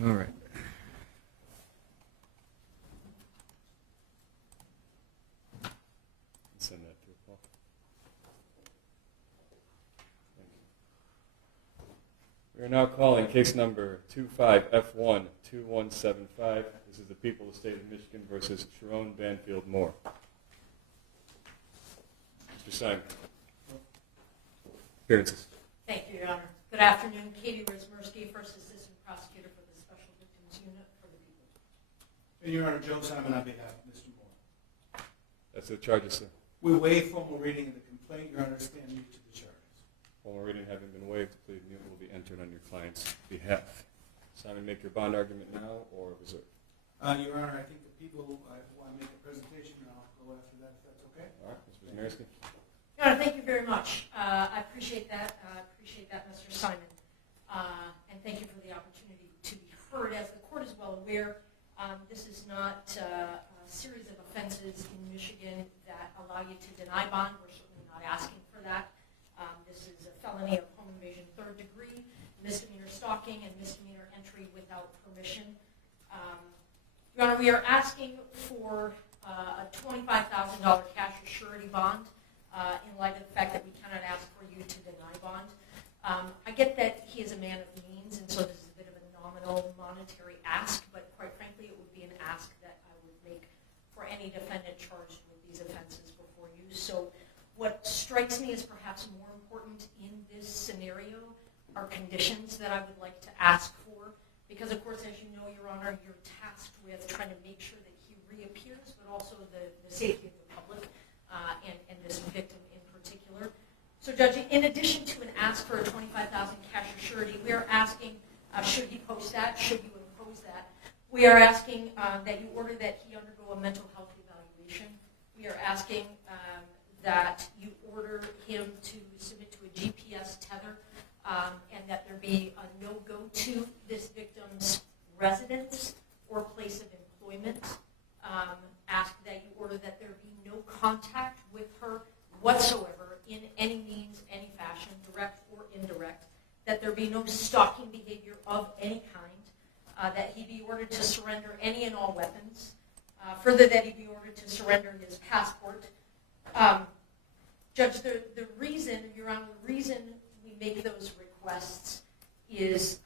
All right. Send that to Paul. Thank you. We are now calling case number 25F12175. This is the people of the state of Michigan versus Sherrone Moore. Mr. Simon. Appearances. Thank you, Your Honor. Good afternoon. Katie Rizmersky, First Assistant Prosecutor for the Special Victims Unit for the People. And Your Honor, Joe Simon on behalf of Mr. Moore. That's the charges, sir. We waive formal reading of the complaint. Your Honor, stand mute to the charges. Formal reading having been waived, the plea of mute will be entered on your client's behalf. Simon, make your bond argument now or reserve? Your Honor, I think the people want to make a presentation, and I'll go after that if that's okay. All right, Ms. Wisniewski. Your Honor, thank you very much. I appreciate that. Mr. Simon. And thank you for the opportunity to be heard. As the court is well aware, this is not a series of offenses in Michigan that allow you to deny bond. We're certainly not asking for that. This is a felony of home invasion third degree, misdemeanor stalking, and misdemeanor entry without permission. Your Honor, we are asking for a $25,000 cash or surety bond in light of the fact that we cannot ask for you to deny bond. I get that he is a man of means, and so this is a bit of a nominal monetary ask, but quite frankly, it would be an ask that I would make for any defendant charged with these offenses before you. So what strikes me as perhaps more important in this scenario are conditions that I would like to ask for, because of course, as you know, Your Honor, you're tasked with trying to make sure that he reappears, but also the safety of the public and this victim in particular. So, Judge, in addition to an ask for a $25,000 cash or surety, we are asking, should he post that, should you impose that, we are asking that you order that he undergo a mental health evaluation. We are asking that you order him to submit to a GPS tether and that there be a no-go to this victim's residence or place of employment. Ask that you order that there be no contact with her whatsoever in any means, any fashion, direct or indirect, that there be no stalking behavior of any kind, that he be ordered to surrender any and all weapons, further that he be ordered to surrender his passport. Judge, the reason, Your Honor, the reason we make those requests is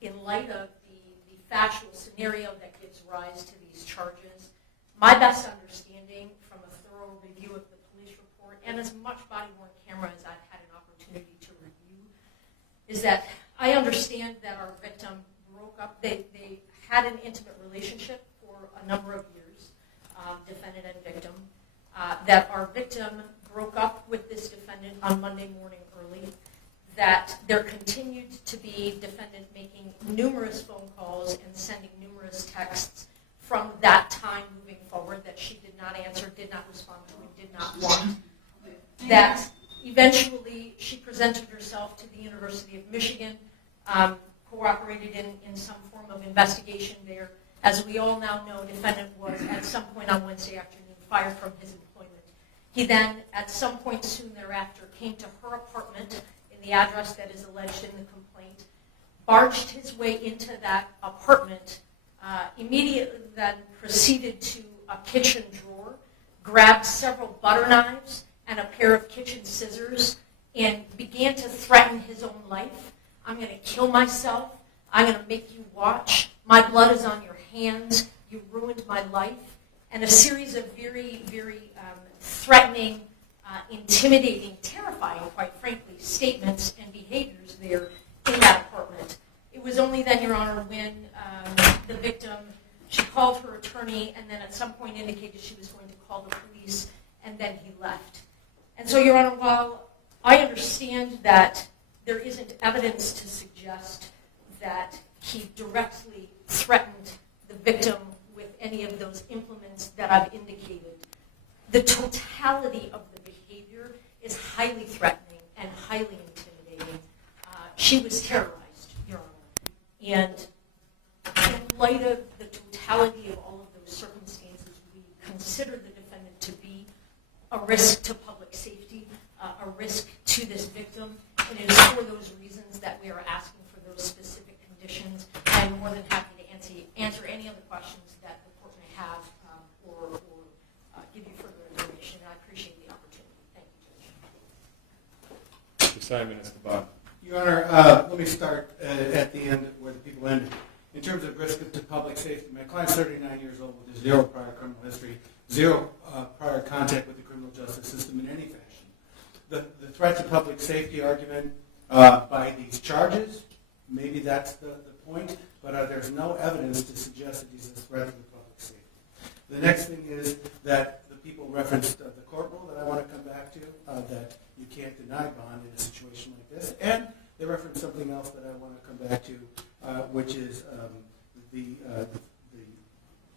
in light of the factual scenario that gives rise to these charges. My best understanding from a thorough review of the police report and as much body-worn camera as I've had an opportunity to review is that I understand that our victim broke up. They had an intimate relationship for a number of years, defendant and victim, that our victim broke up with this defendant on Monday morning early, that there continued to be defendant making numerous phone calls and sending numerous texts from that time moving forward that she did not answer, did not respond to, and did not want. That eventually she presented herself to the University of Michigan, cooperated in some form of investigation there. As we all now know, defendant was at some point on Wednesday afternoon fired from his employment. He then, at some point soon thereafter, came to her apartment in the address that is alleged in the complaint, barged his way into that apartment, immediately then proceeded to a kitchen drawer, grabbed several butter knives and a pair of kitchen scissors, and began to threaten his own life. I'm going to kill myself. I'm going to make you watch. My blood is on your hands. You ruined my life. And a series of very, very threatening, intimidating, terrifying, quite frankly, statements and behaviors there in that apartment. It was only then, Your Honor, when the victim, she called her attorney and then at some point indicated she was going to call the police, and then he left. And so, Your Honor, while I understand that there isn't evidence to suggest that he directly threatened the victim with any of those implements that I've indicated, the totality of the behavior is highly threatening and highly intimidating. She was terrorized, Your Honor. And in light of the totality of all of those circumstances, we consider the defendant to be a risk to public safety, a risk to this victim. And it is for those reasons that we are asking for those specific conditions. I'm more than happy answer any other questions that the court may have or give you further information. And I appreciate the opportunity. Thank you, Judge. Mr. Simon is the bond. Your Honor, let me start at the end where the people ended. In terms of risk to public safety, my client's 39 years old with zero prior criminal history, zero prior contact with the criminal justice system in any fashion. The threat to public safety argument by these charges, maybe that's the point, but there's no evidence to suggest that he's a threat to the public safety. The next thing is that the people referenced the court rule that I want to come back to, that you can't deny bond in a situation like this, and they referenced something else that I want to come back to, which is the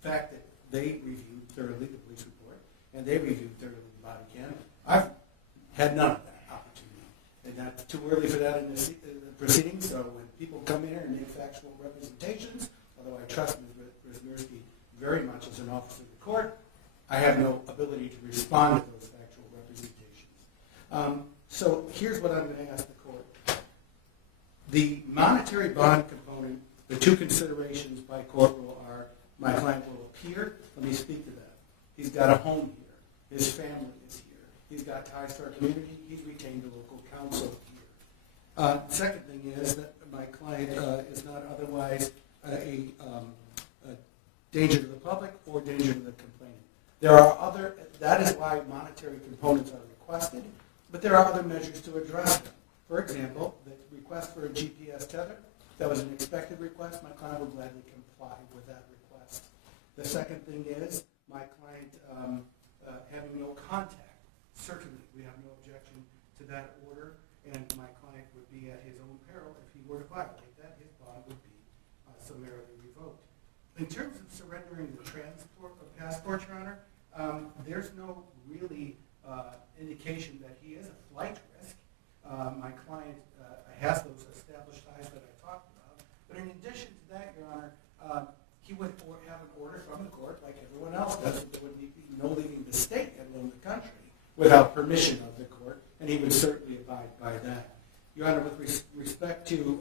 fact that they reviewed thoroughly the police report, and they reviewed thoroughly the body cam. I've had none of that opportunity, and that's too early for that in the proceedings, so when people come here and make factual representations, although I trust Ms. Wisniewski very much as an officer of the court, I have no ability to respond to those factual representations. So here's what I'm going to ask the court. The monetary bond component, the two considerations by court rule are my client will appear. Let me speak to that. He's got a home here. His family is here. He's got ties to our community. He's retained a local counsel here. Second thing is that my client is not otherwise a danger to the public or danger to the complainant. That is why monetary components are requested, but there are other measures to address them. For example, the request for a GPS tether, that was an expected request. My client will gladly comply with that request. The second thing is my client having no contact. Certainly, we have no objection to that order, and my client would be at his own peril if he were to violate that. His bond would be summarily revoked. In terms of surrendering the passport, Your Honor, there's no really indication that he is a flight risk. My client has those established ties that I talked about. But in addition to that, Your Honor, he would have an order from the court, like everyone else does. There would be no leaving the state, let alone the country, without permission of the court, and he would certainly abide by that. Your Honor, with respect to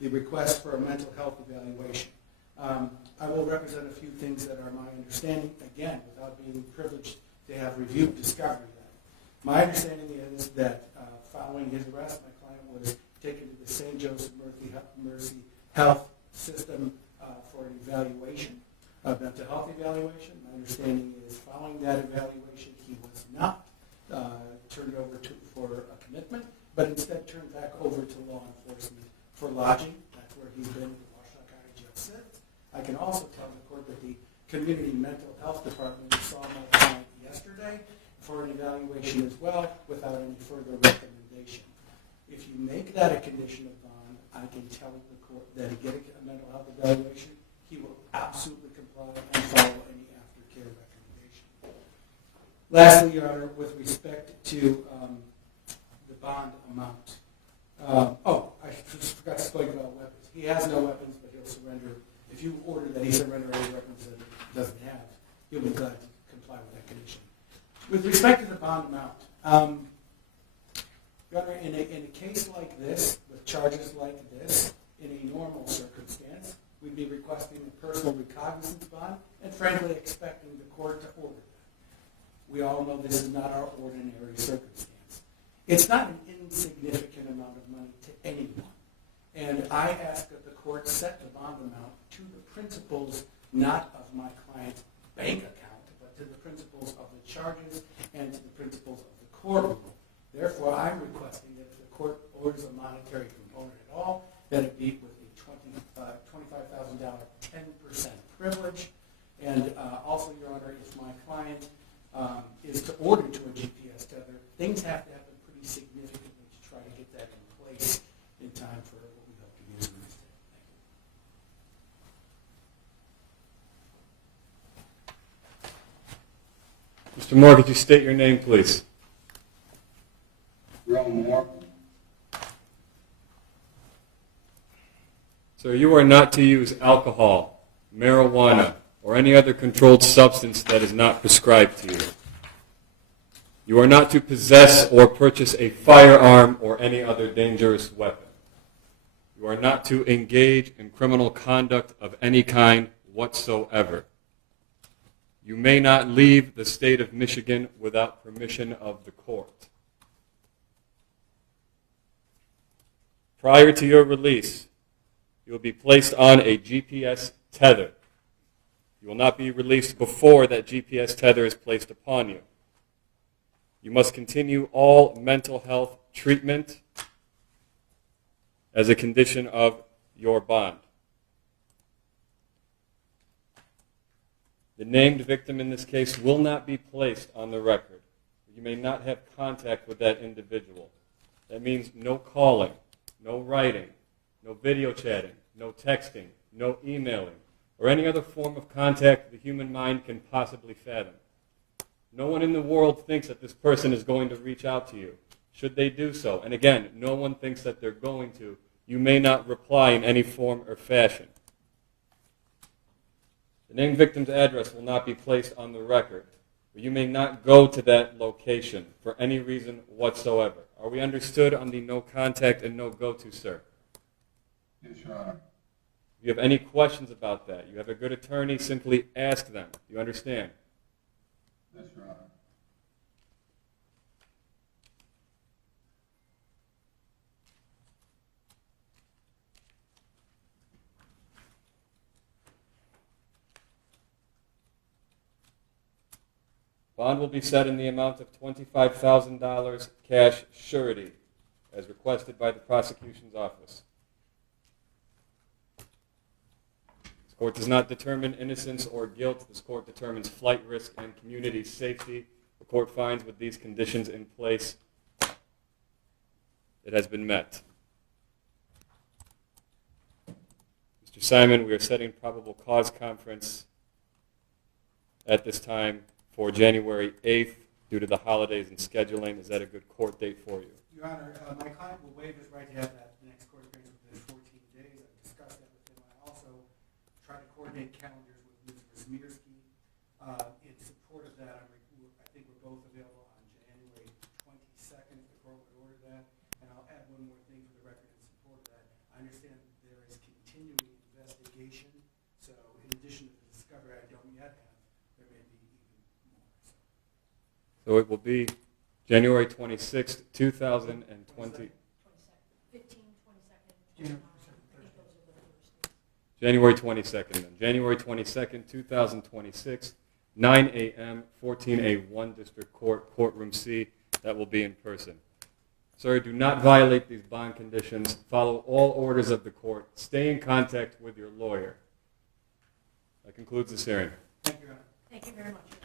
the request for a mental health evaluation, I will represent a few things that are my understanding, again, without being privileged to have reviewed discovery. My understanding is that following his arrest, my client was taken to the St. Joseph Mercy Health System for an evaluation, a mental health evaluation. My understanding is following that evaluation, he was not turned over for a commitment, but instead turned back over to law enforcement for lodging. That's where he's been at the Washtenaw County Jail since. I can also tell the court that the Community Mental Health Department saw my client yesterday for an evaluation as well, without any further recommendation. If you make that a condition of bond, I can tell the court that he get a mental health evaluation, he will absolutely comply and follow any aftercare recommendation. Lastly, Your Honor, with respect to the bond amount. I just forgot to speak about weapons. He has no weapons, but he'll surrender. If you order that he surrender any weapons that he doesn't have, he'll be glad to comply with that condition. With respect to the bond amount, Your Honor, in a case like this, with charges like this, in a normal circumstance, we'd be requesting a personal recognizance bond and frankly expecting the court to order that. We all know this is not our ordinary circumstance. It's not an insignificant amount of money to anyone. And I ask that the court set the bond amount to the principles not of my client's bank account, but to the principles of the charges and to the principles of the court rule. Therefore, I'm requesting that if the court orders a monetary component at all, that it be with a $25,000 10% privilege. And also, Your Honor, if my client is to order to a GPS tether, things have to happen pretty significantly to try to get that in place in time for what we hope to use in this day. Mr. Moore, could you state your name, please? Sherrone Moore. Sir, you are not to use alcohol, marijuana, or any other controlled substance that is not prescribed to you. You are not to possess or purchase a firearm or any other dangerous weapon. You are not to engage in criminal conduct of any kind, whatsoever. You may not leave the state of Michigan without permission of the court. Prior to your release, you will be placed on a GPS tether. You will not be released before that GPS tether is placed upon you. You must continue all mental health treatment as a condition of your bond. The named victim in this case will not be placed on the record. You may not have contact with that individual. That means no calling, no writing, no video chatting, no texting, no emailing, or any other form of contact the human mind can possibly fathom. No one in the world thinks that this person is going to reach out to you. Should they do so, and again, no one thinks that they're going to, you may not reply in any form or fashion. The named victim's address will not be placed on the record, but you may not go to that location for any reason whatsoever. Are we understood on the no contact and no go-to, sir? Yes, Your Honor. If you have any questions about that, you have a good attorney, simply ask them. You understand? Yes, Your Honor. Bond will be set in the amount of $25,000 cash surety, as requested by the prosecution's office. This court does not determine innocence or guilt. This court determines flight risk and community safety. The court finds with these conditions in place, it has been met. Mr. Simon, we are setting probable cause conference at this time for January 8th due to the holidays and scheduling. Is that a good court date for you? Your Honor, my client will waive his right to have that next court appearance within 14 days. I've discussed that with him. I also tried to coordinate calendars with Ms. Wismierski. In support of that, I think we're both available on January 22nd, if the court would order that. And I'll add one more thing for the record in support of that. I understand there is continuing investigation, so in addition to the discovery I don't yet have, there may be even more. So it will be January 26th, 2020. 22nd. January 22nd then. January 22nd, 2026, 9 a.m., 14A1 District Court, Courtroom C. That will be in person. Sir, do not violate these bond conditions. Follow all orders of the court. Stay in contact with your lawyer. That concludes this hearing. Thank you, Your Honor. Thank you very much.